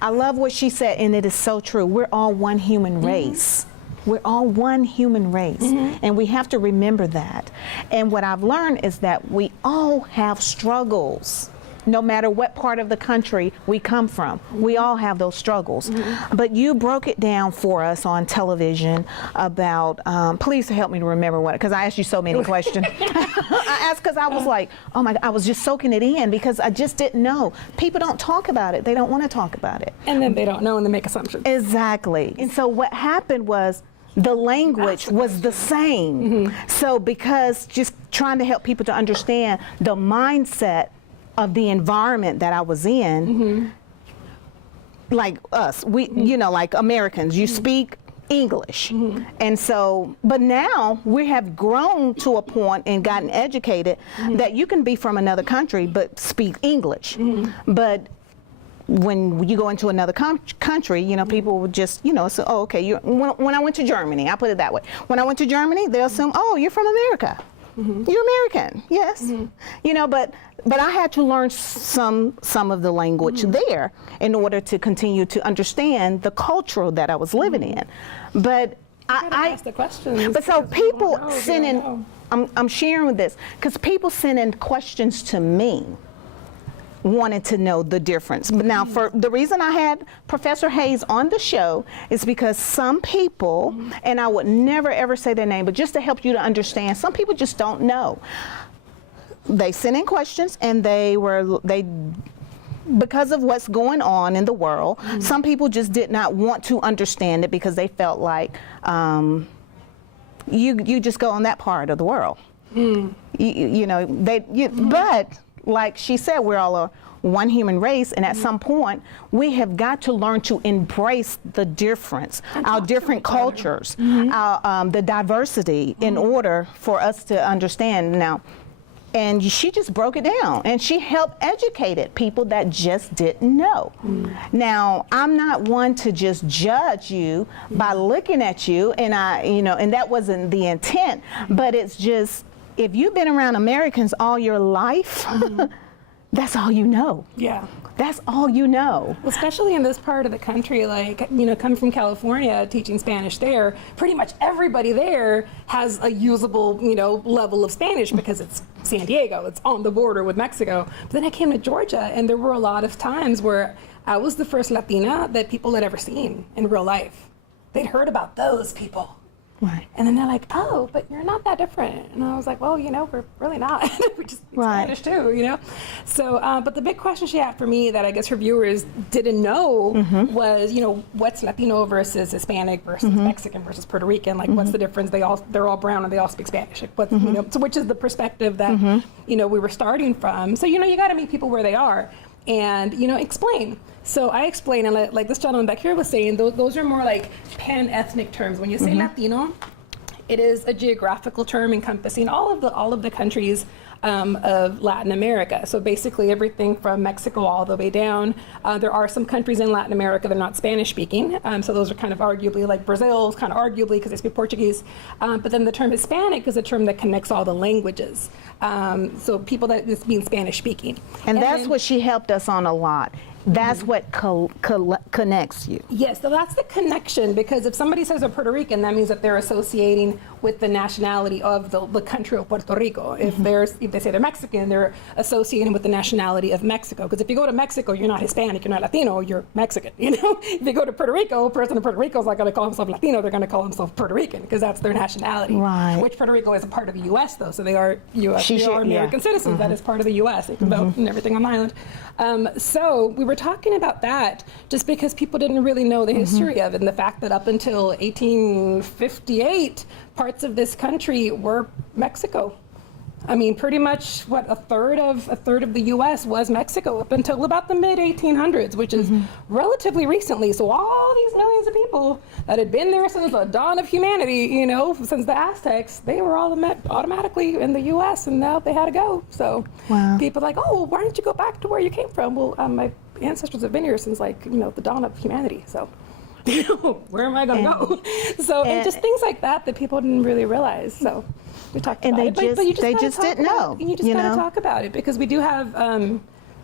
I love what she said, and it is so true. We're all one human race. We're all one human race, and we have to remember that. And what I've learned is that we all have struggles. No matter what part of the country we come from, we all have those struggles. But you broke it down for us on television about, please help me to remember what, because I asked you so many questions. I asked because I was like, oh my God, I was just soaking it in because I just didn't know. People don't talk about it. They don't want to talk about it. And then they don't know and they make assumptions. Exactly. And so what happened was the language was the same. So because just trying to help people to understand the mindset of the environment that I was in, like us, we, you know, like Americans, you speak English. And so, but now we have grown to a point and gotten educated that you can be from another country but speak English. But when you go into another country, you know, people would just, you know, say, oh, okay, when I went to Germany, I put it that way. When I went to Germany, they'll assume, oh, you're from America. You're American, yes. You know, but I had to learn some of the language there in order to continue to understand the culture that I was living in. But I ask the questions. But so people send in, I'm sharing this because people send in questions to me, wanted to know the difference. But now, for the reason I had Professor Hayes on the show is because some people, and I would never ever say their name, but just to help you to understand, some people just don't know. They sent in questions, and because of what's going on in the world, some people just did not want to understand it because they felt like you just go on that part of the world. You know, but like she said, we're all one human race, and at some point we have got to learn to embrace the difference, our different cultures, our, the diversity, in order for us to understand now. And she just broke it down, and she helped educated people that just didn't know. Now, I'm not one to just judge you by looking at you, and you know, and that wasn't the intent, but it's just, if you've been around Americans all your life, that's all you know. Yeah. That's all you know. Especially in this part of the country, like, you know, coming from California, teaching Spanish there, pretty much everybody there has a usable, you know, level of Spanish because it's San Diego, it's on the border with Mexico. But then I came to Georgia, and there were a lot of times where I was the first Latina that people had ever seen in real life. They'd heard about those people. Right. And then they're like, oh, but you're not that different. And I was like, well, you know, we're really not. We just speak Spanish too, you know? So, but the big question she had for me that I guess her viewers didn't know was, you know, what's Latino versus Hispanic versus Mexican versus Puerto Rican? Like, what's the difference? They're all brown and they all speak Spanish. Like, what's, you know, so which is the perspective that, you know, we were starting from. So, you know, you got to meet people where they are and, you know, explain. So I explained, and like this gentleman back here was saying, those are more like pan-ethnic terms. When you say Latino, it is a geographical term encompassing all of the countries of Latin America. So basically everything from Mexico all the way down. There are some countries in Latin America that are not Spanish speaking. So those are kind of arguably, like Brazil is kind of arguably because they speak Portuguese. But then the term Hispanic is a term that connects all the languages. So people that just mean Spanish speaking. And that's then, what she helped us on a lot. That's what connects you. Yes, so that's the connection, because if somebody says they're Puerto Rican, that means that they're associating with the nationality of the country of Puerto Rico. If they say they're Mexican, they're associating with the nationality of Mexico. Because if you go to Mexico, you're not Hispanic, you're not Latino, you're Mexican. You know, if you go to Puerto Rico, a person in Puerto Rico is not going to call himself Latino, they're going to call himself Puerto Rican because that's their nationality. Right. Which Puerto Rico is a part of the U.S. though, so they are U.S. They are American citizens. That is part of the U.S. They can vote and everything on the island. So we were talking about that just because people didn't really know the history of it, and the fact that up until 1858, parts of this country were Mexico. I mean, pretty much what a third of the U.S. was Mexico up until about the mid 1800s, which is relatively recently. So all these millions of people that had been there since the dawn of humanity, you know, since the Aztecs, they were all automatically in the U.S. and now they had to go. So people are like, oh, well, why don't you go back to where you came from? Well, my ancestors have been here since, like, you know, the dawn of humanity. So, you know, where am I going to go? So, and just things like that people didn't really realize. So we talked about it. But you just didn't know. You just got to talk about it, because we do have,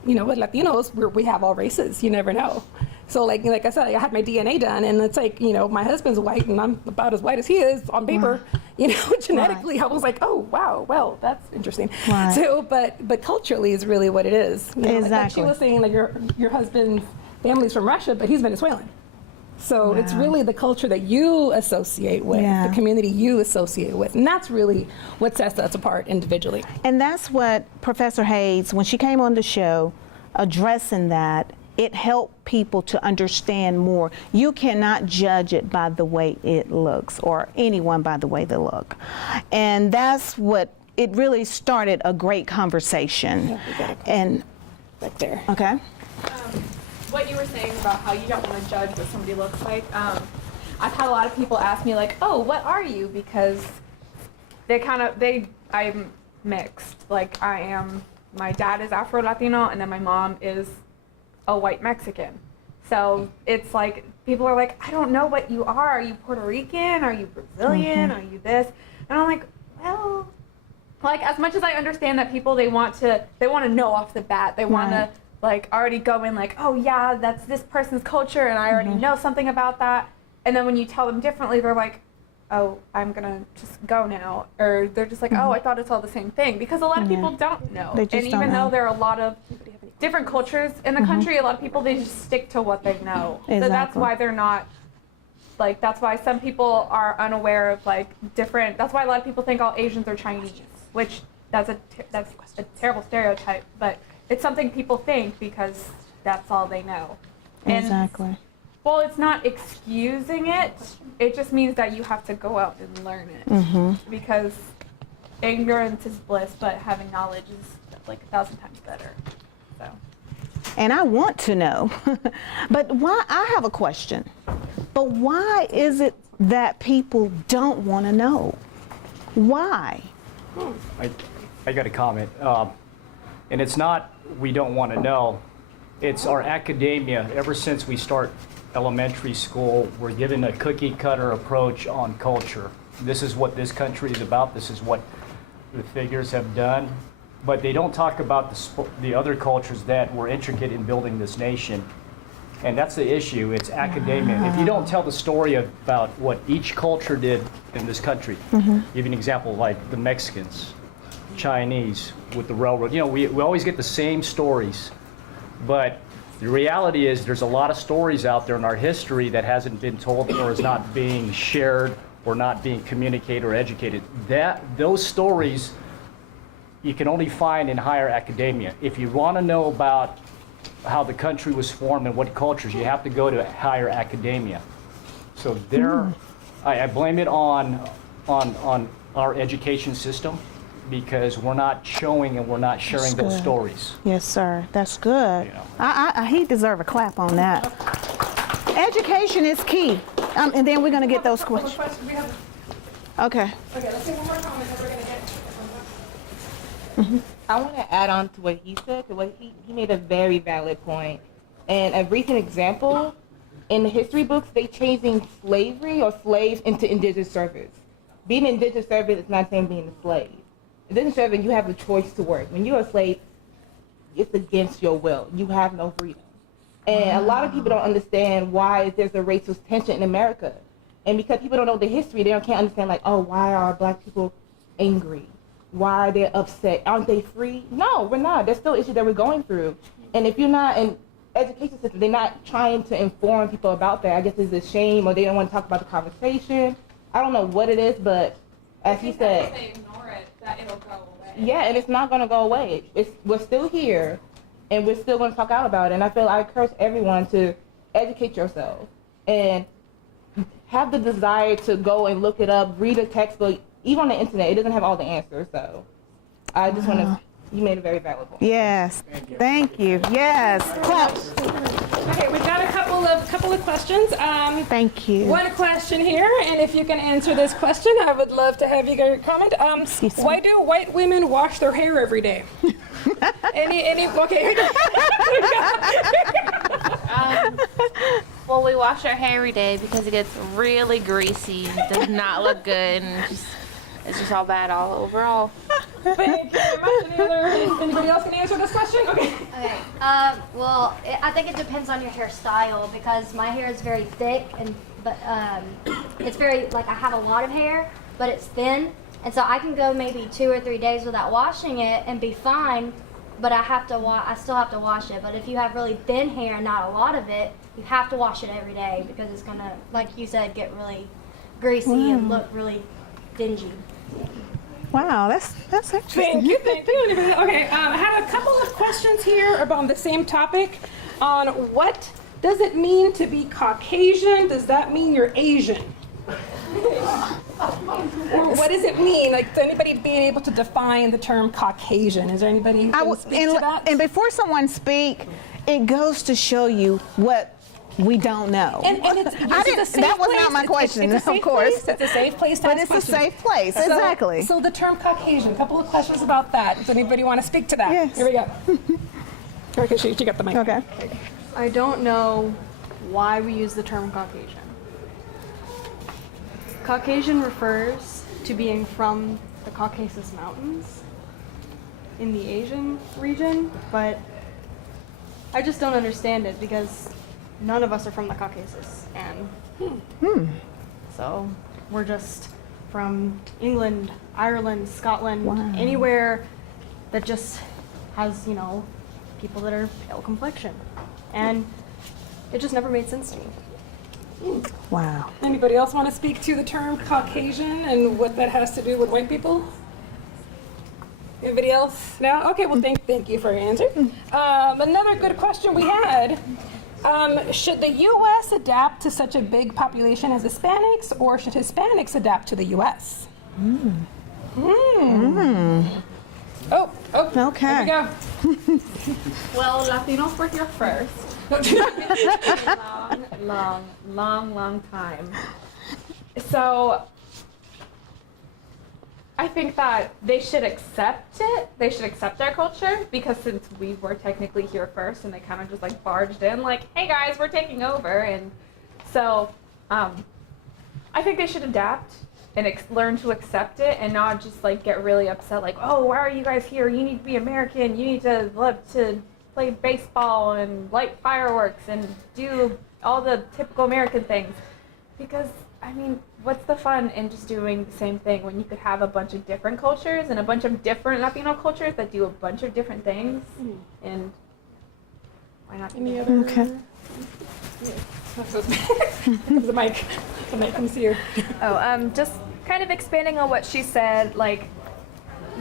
you know, with Latinos, we have all races. You never know. So like I said, I had my DNA done, and it's like, you know, my husband's white and I'm about as white as he is on paper. You know, genetically, I was like, oh, wow, well, that's interesting. So, but culturally is really what it is. You know, like she was saying, like your husband's family's from Russia, but he's Venezuelan. So it's really the culture that you associate with, the community you associate with. And that's really what sets us apart individually. And that's what Professor Hayes, when she came on the show, addressing that, it helped people to understand more. You cannot judge it by the way it looks, or anyone by the way they look. And that's what, it really started a great conversation. Yeah, we got it. And right there. Okay. What you were saying about how you don't want to judge what somebody looks like, I've had a lot of people ask me like, oh, what are you? Because I'm mixed. Like my dad is Afro-Latino and then my mom is a white Mexican. So it's like, people are like, I don't know what you are. Are you Puerto Rican? Are you Brazilian? Are you this? And I'm like, well, like as much as I understand that people, they want to know off the bat. They want to like already go in like, oh yeah, that's this person's culture and I already know something about that. And then when you tell them differently, they're like, oh, I'm gonna just go now. Or they're just like, oh, I thought it's all the same thing. Because a lot of people don't know. And even though there are a lot of different cultures in the country, a lot of people, they just stick to what they know. Exactly. So that's why they're not, like, that's why some people are unaware of like different, that's why a lot of people think all Asians are Chinese, which that's a terrible stereotype, but it's something people think because that's all they know. And Exactly. well, it's not excusing it. It just means that you have to go out and learn it. Because ignorance is bliss, but having knowledge is like 1,000 times better. So. And I want to know, but why? I have a question. But why is it that people don't want to know? Why? I got a comment. And it's not we don't want to know. It's our academia. Ever since we start elementary school, we're given a cookie cutter approach on culture. This is what this country is about. This is what the figures have done. But they don't talk about the other cultures that were intricate in building this nation. And that's the issue. It's academia. If you don't tell the story about what each culture did in this country, give you an example like the Mexicans, Chinese with the railroad. You know, we always get the same stories. But the reality is there's a lot of stories out there in our history that hasn't been told or is not being shared or not being communicated or educated. Those stories you can only find in higher academia. If you want to know about how the country was formed and what cultures, you have to go to higher academia. So I blame it on our education system, because we're not showing and we're not sharing those stories. Yes, sir. That's good. You know. He deserves a clap on that. Education is key. And then we're going to get those questions. Okay. Okay, let's take one more comment that we're going to get. I want to add on to what he said, because he made a very valid point. And a recent example, in the history books, they changing slavery or slaves into indentured service. Being indentured service is not the same being a slave. Indentured service, you have the choice to work. When you're a slave, it's against your will. You have no freedom. And a lot of people don't understand why there's a racial tension in America. And because people don't know the history, they can't understand, like, oh, why are black people angry? Why are they upset? Aren't they free? No, we're not. There's still issues that we're going through. And if you're not in education system, they're not trying to inform people about that. I guess it's a shame, or they don't want to talk about the conversation. I don't know what it is, but as he said, if they ignore it, that it'll go away. yeah, and it's not going to go away. We're still here, and we're still going to talk out about it. And I encourage everyone to educate yourself and have the desire to go and look it up, read a textbook. Even on the internet, it doesn't have all the answers. So I just want to, you made a very valid point. Yes. Thank you. Yes. Clap. Okay, we've got a couple of questions. Thank you. One question here, and if you can answer this question, I would love to have you guys comment. Why do white women wash their hair every day? Okay. Well, we wash our hair every day because it gets really greasy, does not look good, and it's just all bad all overall. Thank you very much. Anybody else can answer this question? Okay. Okay. Well, I think it depends on your hairstyle, because my hair is very thick, but it's very, like, I have a lot of hair, but it's thin, and so I can go maybe 2 or 3 days without washing it and be fine. But I still have to wash it. But if you have really thin hair and not a lot of it, you have to wash it every day, because it's gonna, like you said, get really greasy and look really dingy. Wow, that's interesting. Thank you. Okay, I have a couple of questions here about the same topic on what does it mean to be Caucasian? Does that mean you're Asian? Or what does it mean? Like, anybody being able to define the term Caucasian? Is there anybody who can speak to that? And before someone speak, it goes to show you what we don't know. And it's, that was not my question, it's a safe of course. Place. It's a safe place to But ask it's a questions. safe place, exactly. So the term Caucasian, a couple of questions about that. Does anybody want to speak to that? Yes. Here we go. Okay, she got the mic. Okay. I don't know why we use the term Caucasian. Caucasian refers to being from the Caucasus Mountains in the Asian region, but I just don't understand it because none of us are from the Caucasus, and so we're just from England, Ireland, Scotland, anywhere that just has, you know, people that are pale complexion, and it just never made sense to me. Wow. Anybody else want to speak to the term Caucasian and what that has to do with white people? Anybody else? No? Okay, well, thank you for your answer. Another good question we had. Should the U.S. adapt to such a big population as Hispanics, or should Hispanics adapt to the U.S.? Oh, okay. Here we go. Well, Latinos were here first. long time. So I think that they should accept it. They should accept our culture, because since we were technically here first and they kind of just like barged in like, hey guys, we're taking over. And so I think they should adapt and learn to accept it and not just like get really upset like, oh, why are you guys here? You need to be American. You need to love to play baseball and light fireworks and do all the typical American things. Because, I mean, what's the fun in just doing the same thing when you could have a bunch of different cultures and a bunch of different Latino cultures that do a bunch of different things? And why not? Any other? Okay. The mic comes to you. Oh, just kind of expanding on what she said, like,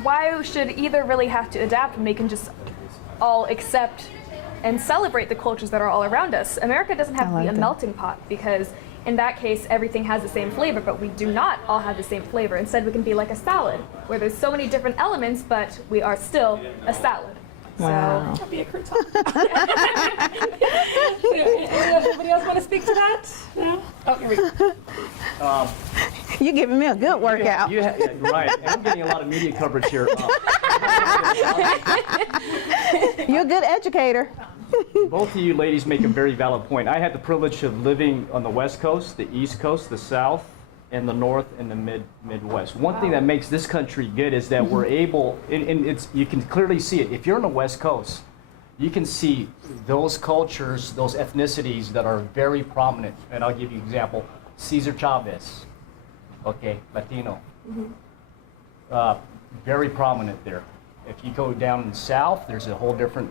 why should either really have to adapt when we can just all accept and celebrate the cultures that are all around us? America doesn't have to be a melting pot, because in that case, everything has the same flavor, but we do not all have the same flavor. Instead, we can be like a salad, where there's so many different elements, but we are still a salad. Wow. So, That'd be a crouton. Anybody else want to speak to that? No? Oh, here we go. You're giving me a good workout. Yeah, right. And I'm getting a lot of media coverage here. You're a good educator. Both of you ladies make a very valid point. I had the privilege of living on the West Coast, the East Coast, the South, and the North and the Midwest. One thing that makes this country good is that we're able, and it's, you can clearly see it. If you're on the West Coast, you can see those cultures, those ethnicities that are very prominent. And I'll give you an example. Cesar Chavez, okay, Latino. Very prominent there. If you go down in the South, there's a whole different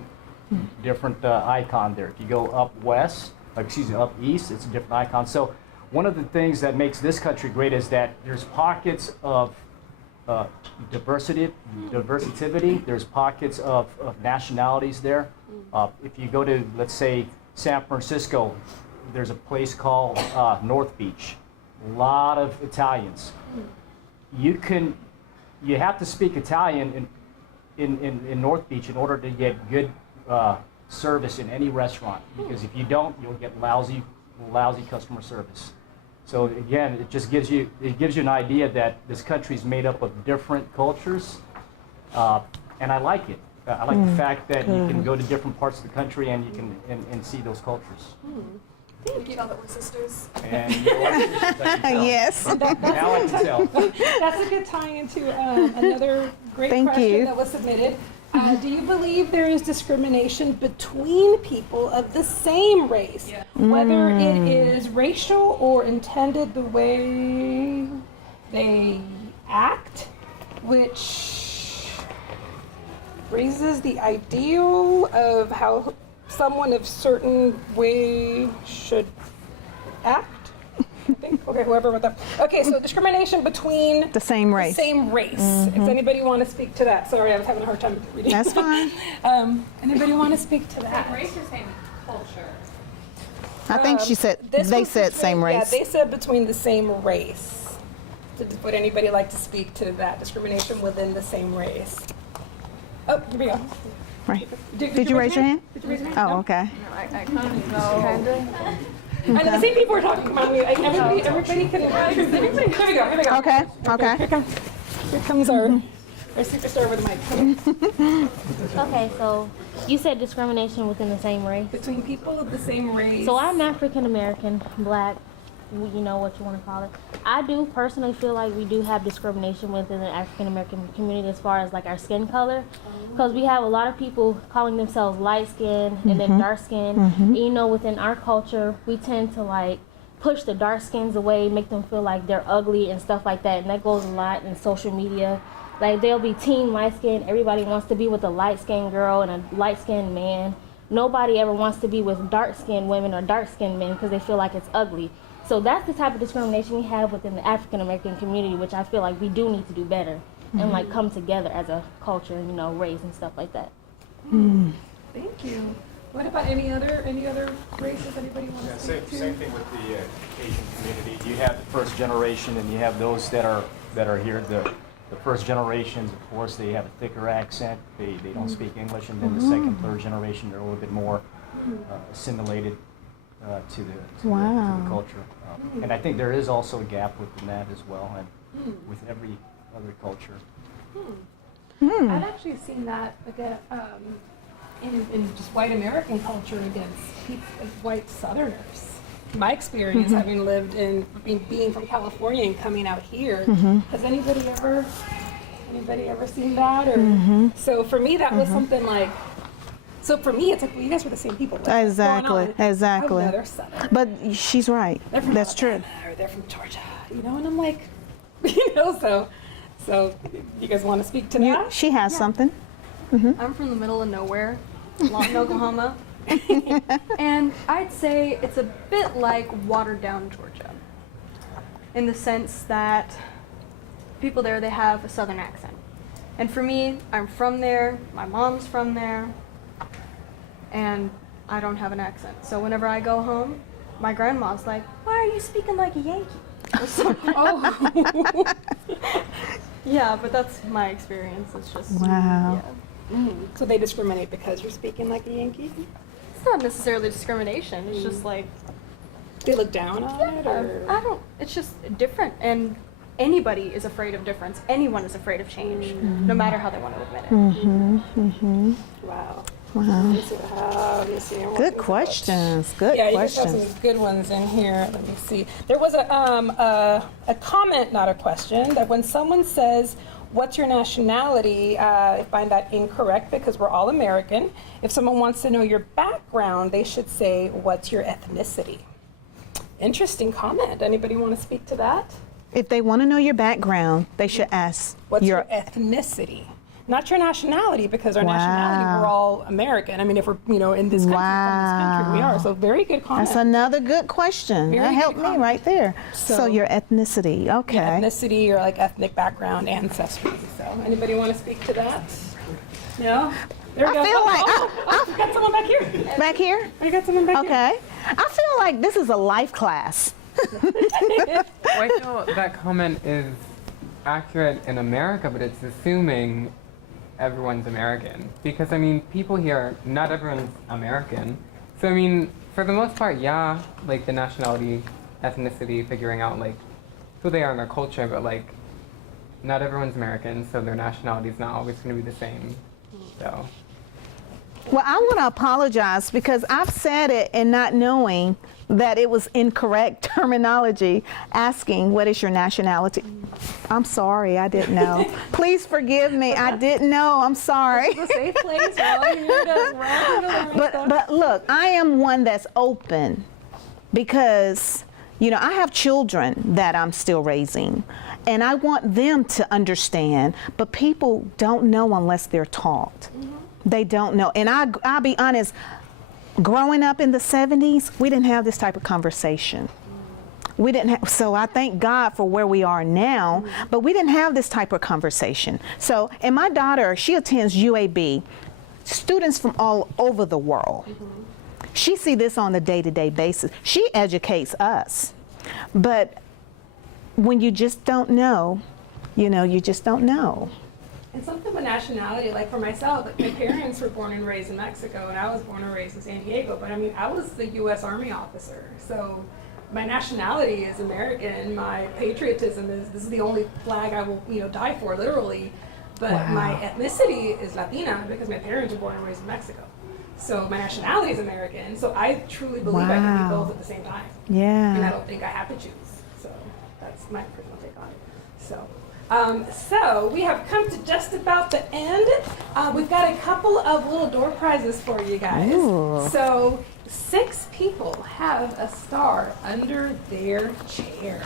icon there. If you go up west, up east, it's a different icon. So one of the things that makes this country great is that there's pockets of diversity. There's pockets of nationalities there. If you go to, let's say, San Francisco, there's a place called North Beach. A lot of Italians. You have to speak Italian in North Beach in order to get good service in any restaurant, because if you don't, you'll get lousy customer service. So again, it just gives you an idea that this country is made up of different cultures, and I like it. I like the fact that you can go to different parts of the country and you can and see those cultures. thank you. Tell that we're sisters. And you know, I can tell. Yes. Now I can tell. That's a good tie-into another great Thank question you. that was submitted. Do you believe there is discrimination between people of the same race, whether it is racial or intended the way they act, which raises the ideal of how someone of certain way should act? I think. Okay, whoever with that. Okay, so discrimination between The same race. Same race. Does anybody want to speak to that? Sorry, I was having a hard time reading. That's fine. Anybody want to speak to that? Race or same culture? I think she said, This they was said between- same race. Yeah, they said between the same race. Would anybody like to speak to that discrimination within the same race? Oh, here we go. Right. Did you raise your hand? Did you raise your hand? Oh, No? okay. I kind of know. I know the same people are talking. Come on, like everybody can. Here we go. Here we go. Okay. Okay. Here comes our superstar with the mic. Okay, so you said discrimination within the same race. Between people of the same race. So I'm African American, black, you know what you want to call it. I do personally feel like we do have discrimination within the African American community as far as like our skin color, because we have a lot of people calling themselves light skin and then dark skin. And, you know, within our culture, we tend to like push the dark skins away, make them feel like they're ugly and stuff like that, and that goes a lot in social media. Like they'll be teen light skin, everybody wants to be with a light skinned girl and a light skinned man. Nobody ever wants to be with dark skinned women or dark skinned men because they feel like it's ugly. So that's the type of discrimination we have within the African American community, which I feel like we do need to do better and like come together as a culture, you know, race and stuff like that. Thank you. What about any other races? Anybody want to speak to? Same thing with the Asian community. You have the first generation, and you have those that are here. The first generations, of course, they have a thicker accent. They don't speak English, and then the second, third generation, they're a little bit more assimilated to the culture. And I think there is also a gap within that as well, and with every other culture. I've actually seen that again in just white American culture against white Southerners. My experience, having lived being from California and coming out here, has anybody ever seen that? Or so for me, that was something like. So for me, it's like, well, you guys were the same people. Like, Exactly. Exactly. Oh, no, they're Southern. But she's right. They're from That's true. Alabama, or they're from Georgia, you know, and I'm like, you know, so you guys want to speak to that? She has something. I'm from the middle of nowhere, Lawton, Oklahoma. And I'd say it's a bit like watered down Georgia in the sense that people there, they have a Southern accent. And for me, I'm from there, my mom's from there, and I don't have an accent. So whenever I go home, my grandma's like, "Why are you speaking like a Yankee?" Yeah, but that's my experience. It's just Wow. Yeah. So they discriminate because you're speaking like a Yankee? It's not necessarily discrimination. It's just like They look down on it, or I don't. It's just different, and anybody is afraid of difference. Anyone is afraid of change, no matter how they want to admit it. wow. Wow. Let me see what I have. Let me see. Good questions. Good Yeah, you questions. got some good ones in here. Let me see. There was a comment, not a question, that when someone says, "What's your nationality?" I find that incorrect because we're all American. If someone wants to know your background, they should say, "What's your ethnicity?" Interesting comment. Anybody want to speak to that? If they want to know your background, they should ask What's your ethnicity? Not your nationality, because our nationality, we're all American. I mean, if we're, you know, in this country, from this country, we are. So very good comment. That's another good question. Very That good helped me comment. right there. So So- your ethnicity, okay. Yeah, ethnicity or like ethnic background, ancestry. So anybody want to speak to that? No? There we I go. feel like we got someone back here. Back here? We got someone back here. Okay. I feel like this is a life class. Well, I feel that comment is accurate in America, but it's assuming everyone's American. Because, I mean, people here, not everyone's American. So, I mean, for the most part, yeah, like the nationality, ethnicity, figuring out, like, who they are in their culture, but, like, not everyone's American, so their nationality is not always going to be the same. So. Well, I want to apologize because I've said it and not knowing that it was incorrect terminology, asking what is your nationality. I'm sorry, I didn't know. Please forgive me, I didn't know, I'm sorry. It's a safe place. We're all here to learn stuff. But look, I am one that's open because, you know, I have children that I'm still raising and I want them to understand, but people don't know unless they're taught. They don't know. And I'll be honest, growing up in the 70s, we didn't have this type of conversation. We didn't have, so I thank God for where we are now, but we didn't have this type of conversation. So, and my daughter, she attends UAB, students from all over the world. She sees this on a day-to-day basis. She educates us. But when you just don't know, you know, you just don't know. And something with nationality, like for myself, like my parents were born and raised in Mexico, and I was born and raised in San Diego. But I mean, I was the U.S. Army officer, so my nationality is American. My patriotism is this is the only flag I will, die for, literally. But my ethnicity is Latina because my parents were born and raised in Mexico. So my nationality is American. So I truly believe I can be both at the same time. Yeah. And I don't think I have to choose. So that's my personal take on it. So we have come to just about the end. We've got a couple of little door prizes for you guys. Ooh. So 6 people have a star under their chair.